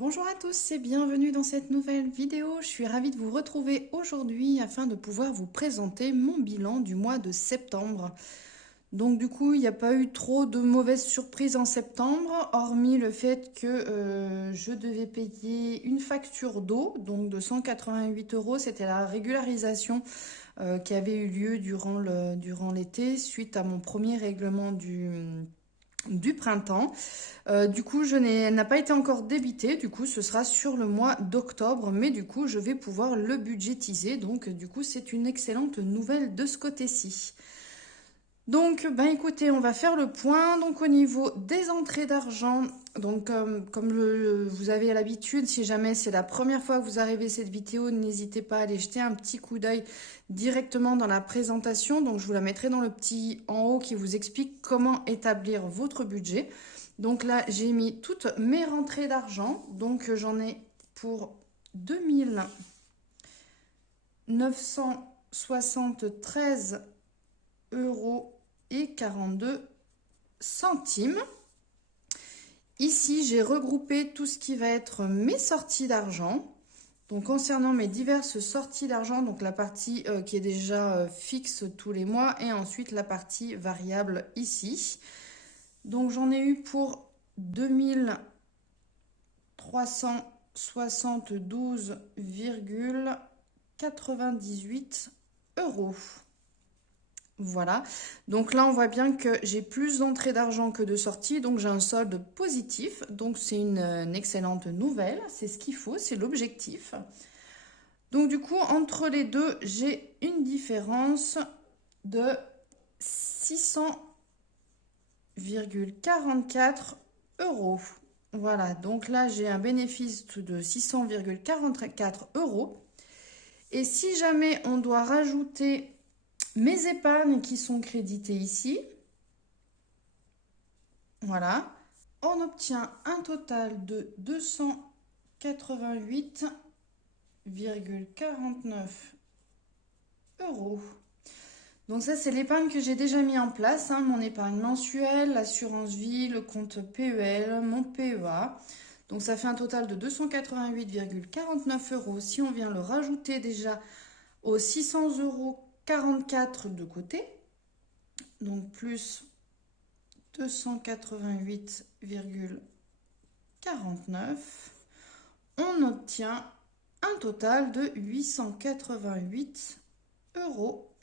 Bonjour à tous et bienvenue dans cette nouvelle vidéo. Je suis ravie de vous retrouver aujourd'hui afin de pouvoir vous présenter mon bilan du mois de septembre. Donc du coup, il n'y a pas eu trop de mauvaises surprises en septembre, hormis le fait que je devais payer une facture d'eau, donc de 188 euros. C'était la régularisation qui avait eu lieu durant l'été suite à mon premier règlement du printemps. Du coup, elle n'a pas été encore débitée. Du coup, ce sera sur le mois d'octobre. Mais du coup, je vais pouvoir le budgétiser. Donc, du coup, c'est une excellente nouvelle de ce côté-ci. Donc, ben écoutez, on va faire le point. Donc, au niveau des entrées d'argent, donc vous avez l'habitude, si jamais c'est la première fois que vous arrivez à cette vidéo, n'hésitez pas à aller jeter un petit coup d'œil directement dans la présentation. Donc, je vous la mettrai dans le petit en haut qui vous explique comment établir votre budget. Donc là, j'ai mis toutes mes rentrées d'argent. Donc, j'en ai pour 2973 euros et 42 centimes. Ici, j'ai regroupé tout ce qui va être mes sorties d'argent. Donc, concernant mes diverses sorties d'argent, donc la partie qui est déjà fixe tous les mois et ensuite la partie variable ici. Donc, j'en ai eu pour 2372,98 euros. Voilà, donc là on voit bien que j'ai plus d'entrées d'argent que de sorties, donc j'ai un solde positif, donc c'est une excellente nouvelle, c'est ce qu'il faut, c'est l'objectif. Donc du coup, entre les deux, j'ai une différence de 600,44 euros. Voilà, donc là j'ai un bénéfice de 600,44 euros. Et si jamais on doit rajouter mes épargnes qui sont créditées ici, voilà, on obtient un total de 288,49 euros. Donc ça, c'est l'épargne que j'ai déjà mis en place, hein, mon épargne mensuelle, l'assurance vie, le compte PEL, mon PEA. Donc ça fait un total de 288,49 euros. Si on vient le rajouter déjà aux 600,44 euros de côté, donc plus 288,49, on obtient un total de 888,93 euros.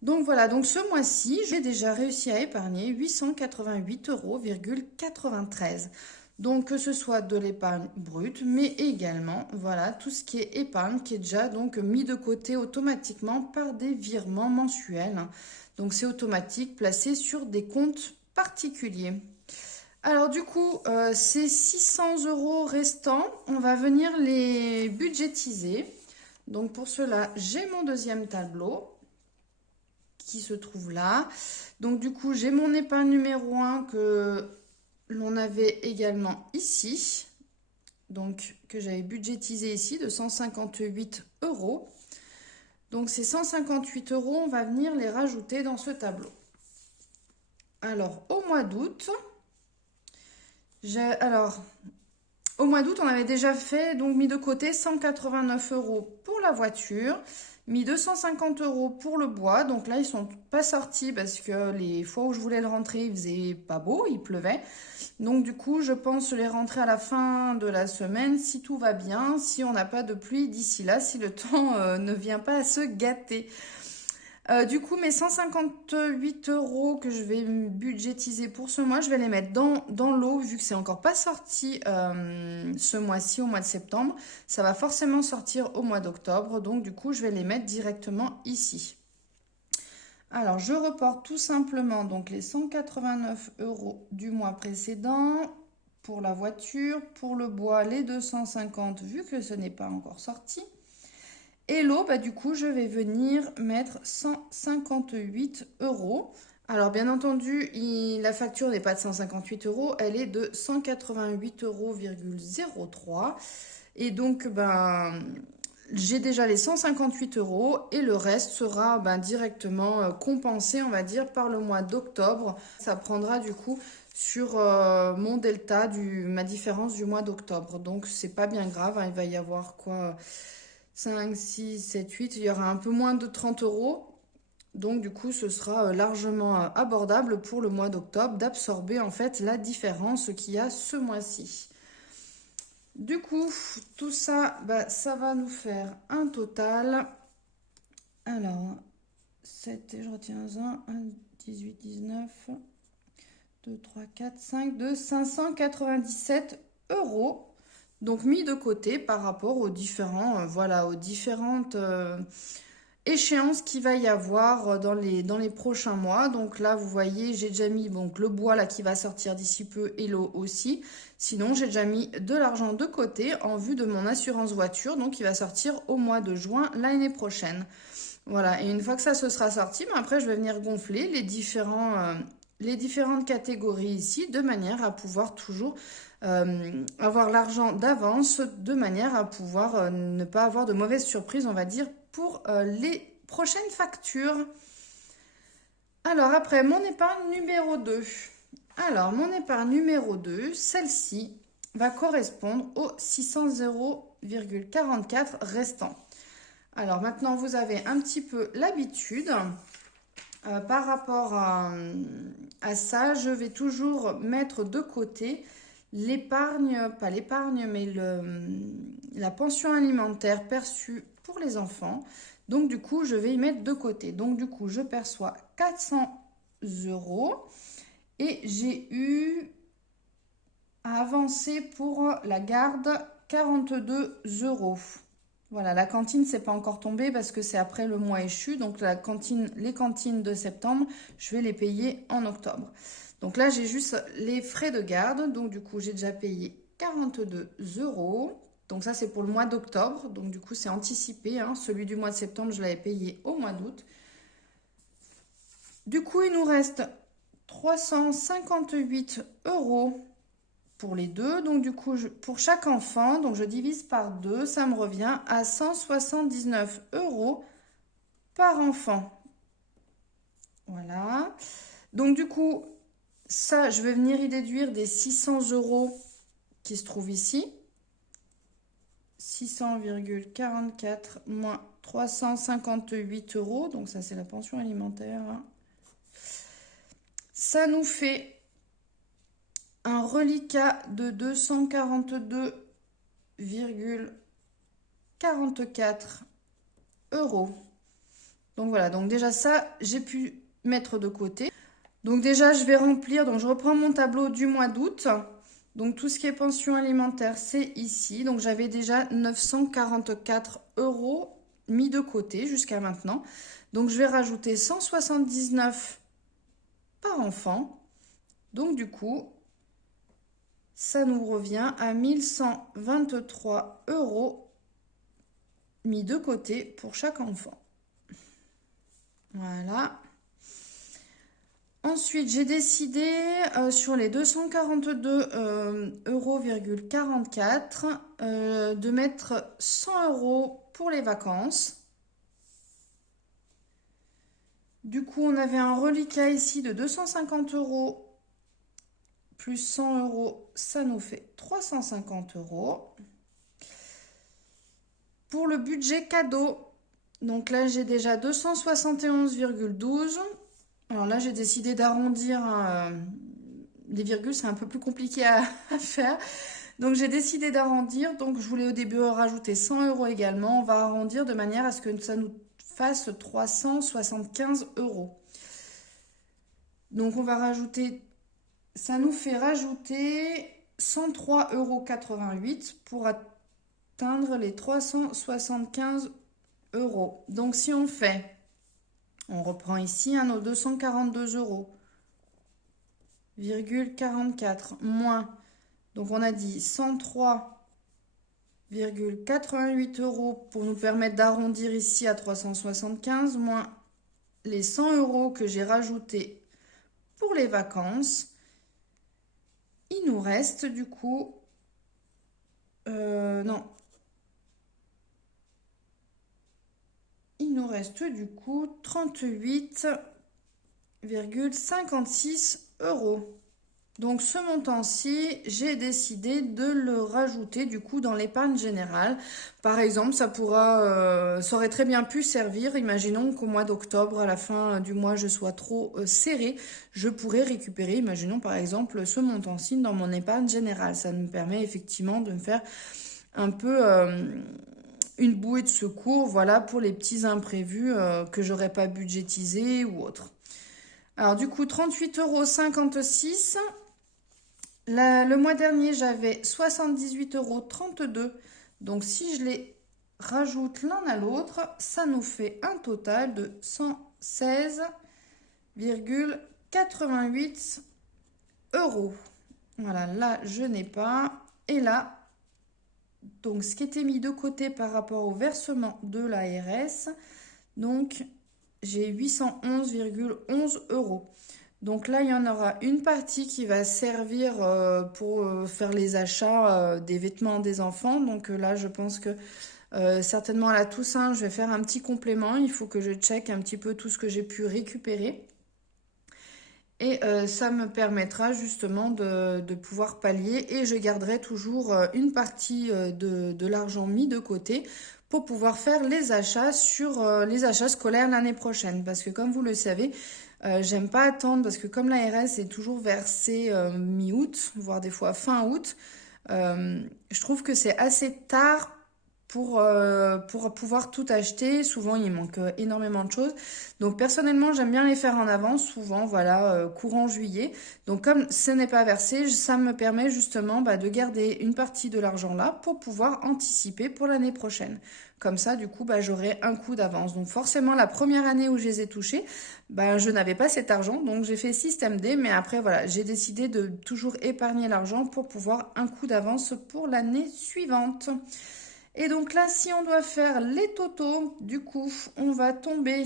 Donc voilà, donc ce mois-ci, j'ai déjà réussi à épargner 888,93 euros. Donc que ce soit de l'épargne brute, mais également, voilà, tout ce qui est épargne qui est déjà donc mis de côté automatiquement par des virements mensuels. Donc c'est automatique, placé sur des comptes particuliers. Alors du coup, ces 600 euros restants, on va venir les budgétiser. Donc pour cela, j'ai mon deuxième tableau qui se trouve là. Donc du coup, j'ai mon épargne numéro 1 que l'on avait également ici. Donc que j'avais budgétisé ici de 158 euros. Donc ces 158 euros, on va venir les rajouter dans ce tableau. Alors au mois d'août, on avait déjà fait, donc mis de côté 189 euros pour la voiture, mis 250 euros pour le bois. Donc là, ils sont pas sortis parce que les fois où je voulais le rentrer, il faisait pas beau, il pleuvait. Donc du coup, je pense les rentrer à la fin de la semaine si tout va bien, si on n'a pas de pluie d'ici là, si le temps ne vient pas à se gâter. Du coup, mes 158 euros que je vais budgétiser pour ce mois, je vais les mettre dans l'eau, vu que c'est encore pas sorti ce mois-ci, au mois de septembre. Ça va forcément sortir au mois d'octobre, donc du coup, je vais les mettre directement ici. Alors, je reporte tout simplement donc les 189 euros du mois précédent pour la voiture, pour le bois, les 250 vu que ce n'est pas encore sorti. Et l'eau, bah, du coup, je vais venir mettre 158 euros. Alors, bien entendu, la facture n'est pas de 158 euros, elle est de 188,03 euros. Et donc, ben, j'ai déjà les 158 euros et le reste sera directement compensé, on va dire, par le mois d'octobre. Ça prendra du coup sur mon delta, ma différence du mois d'octobre. Donc, c'est pas bien grave, hein, il va y avoir quoi? 5, 6, 7, 8, il y aura un peu moins de 30 euros. Donc, du coup, ce sera largement abordable pour le mois d'octobre d'absorber en fait la différence qu'il y a ce mois-ci. Du coup, tout ça, bah, ça va nous faire un total. Alors, 7 et je retiens un 18, 19, 2, 3, 4, 5, de 597 euros. Donc mis de côté par rapport aux voilà, aux différentes échéances qu'il va y avoir dans les prochains mois. Donc là, vous voyez, j'ai déjà mis donc, le bois là qui va sortir d'ici peu et l'eau aussi. Sinon, j'ai déjà mis de l'argent de côté en vue de mon assurance voiture, donc qui va sortir au mois de juin l'année prochaine. Voilà, et une fois que ça se sera sorti, ben après je vais venir gonfler les différentes catégories ici de manière à pouvoir toujours avoir l'argent d'avance, de manière à pouvoir ne pas avoir de mauvaises surprises, on va dire, pour les prochaines factures. Alors après, mon épargne numéro 2. Alors, mon épargne numéro 2, celle-ci va correspondre aux 600,44 € restants. Alors maintenant, vous avez un petit peu l'habitude. Par rapport à ça, je vais toujours mettre de côté l'épargne, pas l'épargne, mais la pension alimentaire perçue pour les enfants. Donc du coup, je vais y mettre de côté. Donc du coup, je perçois 400 euros et j'ai eu à avancer pour la garde 42 euros. Voilà, la cantine, c'est pas encore tombé parce que c'est après le mois échu. Donc les cantines de septembre, je vais les payer en octobre. Donc là, j'ai juste les frais de garde. Donc du coup, j'ai déjà payé 42 euros. Donc ça, c'est pour le mois d'octobre. Donc du coup, c'est anticipé, hein. Celui du mois de septembre, je l'avais payé au mois d'août. Du coup, il nous reste 358 euros pour les deux. Donc du coup, pour chaque enfant, donc je divise par 2, ça me revient à 179 euros par enfant. Voilà. Donc du coup, ça, je vais venir y déduire des 600 euros qui se trouvent ici. 600,44 moins 358 euros. Donc ça, c'est la pension alimentaire, hein. Ça nous fait un reliquat de 242,44 euros. Donc voilà, donc déjà ça, j'ai pu mettre de côté. Donc déjà, je vais remplir, donc je reprends mon tableau du mois d'août. Donc tout ce qui est pension alimentaire, c'est ici. Donc j'avais déjà 944 euros mis de côté jusqu'à maintenant. Donc je vais rajouter 179 par enfant. Donc du coup, ça nous revient à 1123 euros mis de côté pour chaque enfant. Voilà. Ensuite, j'ai décidé sur les 242,44 € de mettre 100 euros pour les vacances. Du coup, on avait un reliquat ici de 250 euros plus 100 euros, ça nous fait 350 euros. Pour le budget cadeau, donc là, j'ai déjà 271,12 €. Alors là, j'ai décidé d'arrondir, hein, les virgules, c'est un peu plus compliqué à faire. Donc j'ai décidé d'arrondir. Donc je voulais au début rajouter 100 euros également. On va arrondir de manière à ce que ça nous fasse 375 euros. Donc on va rajouter, ça nous fait rajouter 103,88 € pour atteindre les 375 euros. Donc si on fait, on reprend ici nos 242 euros, 44 moins, donc on a dit 103,88 euros pour nous permettre d'arrondir ici à 375, moins les 100 euros que j'ai rajoutés pour les vacances. Il nous reste du coup, non, il nous reste du coup 38,56 euros. Donc ce montant-ci, j'ai décidé de le rajouter du coup dans l'épargne générale. Par exemple, ça aurait très bien pu servir, imaginons qu'au mois d'octobre, à la fin du mois, je sois trop serré, je pourrais récupérer, imaginons par exemple, ce montant-ci dans mon épargne générale. Ça me permet effectivement de me faire un peu une bouée de secours, voilà, pour les petits imprévus que j'aurais pas budgétisés ou autres. Alors du coup, 38,56 €. Le mois dernier, j'avais 78,32 €. Donc, si je les rajoute l'un à l'autre, ça nous fait un total de 116,88 €. Voilà, là, je n'ai pas. Et là, donc, ce qui était mis de côté par rapport au versement de l'ARS, donc, j'ai 811,11 €. Donc là, il y en aura une partie qui va servir pour faire les achats des vêtements des enfants. Donc là, je pense que certainement à la Toussaint, je vais faire un petit complément. Il faut que je check un petit peu tout ce que j'ai pu récupérer. Et ça me permettra justement de pouvoir pallier. Et je garderai toujours une partie de l'argent mis de côté pour pouvoir faire les achats sur les achats scolaires l'année prochaine. Parce que comme vous le savez, j'aime pas attendre parce que comme l'ARS est toujours versée mi-août, voire des fois fin août, je trouve que c'est assez tard pour pouvoir tout acheter. Souvent, il manque énormément de choses. Donc, personnellement, j'aime bien les faire en avance, souvent, voilà, courant juillet. Donc, comme ce n'est pas versé, ça me permet justement de garder une partie de l'argent là pour pouvoir anticiper pour l'année prochaine. Comme ça, du coup, j'aurai un coup d'avance. Donc, forcément, la première année où je les ai touchés, je n'avais pas cet argent. Donc, j'ai fait système D. Mais après, voilà, j'ai décidé de toujours épargner l'argent pour pouvoir un coup d'avance pour l'année suivante. Et donc là, si on doit faire les totaux, du coup, on va tomber.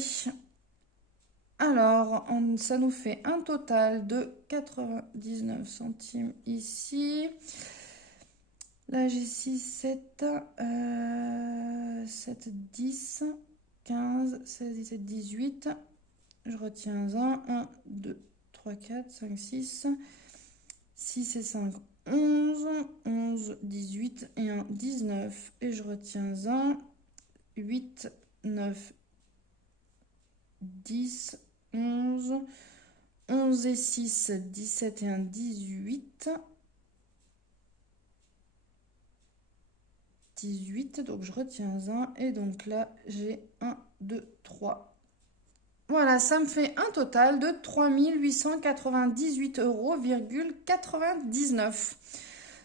Alors, ça nous fait un total de 99 centimes ici. Là, j'ai 6, 7, 7, 10, 15, 16, 17, 18. Je retiens 1, 2, 3, 4, 5, 6. 6 et 5, 11, 11, 18 et 1, 19. Et je retiens 1, 8, 9, 10, 11, 11 et 6, 17 et 1, 18. 18, donc je retiens 1. Et donc là, j'ai 1, 2, 3. Voilà, ça me fait un total de 3 898,99 €.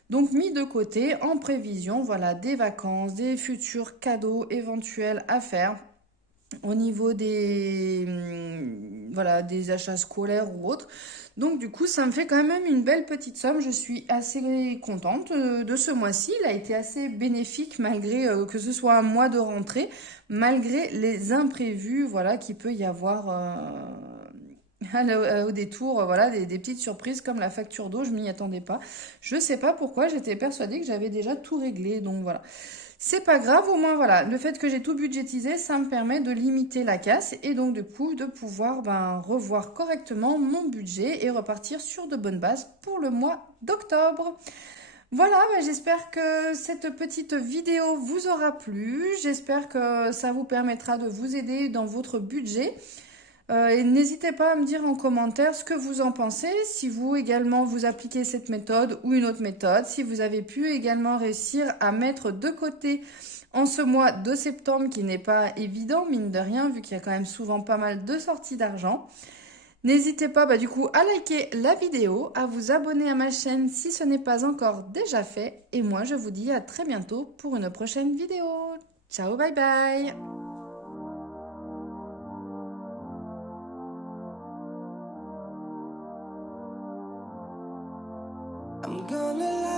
Donc mis de côté en prévision, voilà, des vacances, des futurs cadeaux éventuels à faire au niveau voilà, des achats scolaires ou autres. Donc du coup, ça me fait quand même une belle petite somme. Je suis assez contente de ce mois-ci. Il a été assez bénéfique malgré que ce soit un mois de rentrée, malgré les imprévus, voilà, qu'il peut y avoir au détour, voilà, des petites surprises comme la facture d'eau. Je m'y attendais pas. Je sais pas pourquoi. J'étais persuadée que j'avais déjà tout réglé. Donc voilà. C'est pas grave, au moins voilà, le fait que j'ai tout budgétisé, ça me permet de limiter la casse et donc du coup de pouvoir revoir correctement mon budget et repartir sur de bonnes bases pour le mois d'octobre. Voilà, j'espère que cette petite vidéo vous aura plu, j'espère que ça vous permettra de vous aider dans votre budget. Et n'hésitez pas à me dire en commentaire ce que vous en pensez, si vous également vous appliquez cette méthode ou une autre méthode, si vous avez pu également réussir à mettre de côté en ce mois de septembre qui n'est pas évident, mine de rien, vu qu'il y a quand même souvent pas mal de sorties d'argent. N'hésitez pas du coup à liker la vidéo, à vous abonner à ma chaîne si ce n'est pas encore déjà fait. Et moi je vous dis à très bientôt pour une prochaine vidéo. Ciao, bye bye! I'm gonna lie.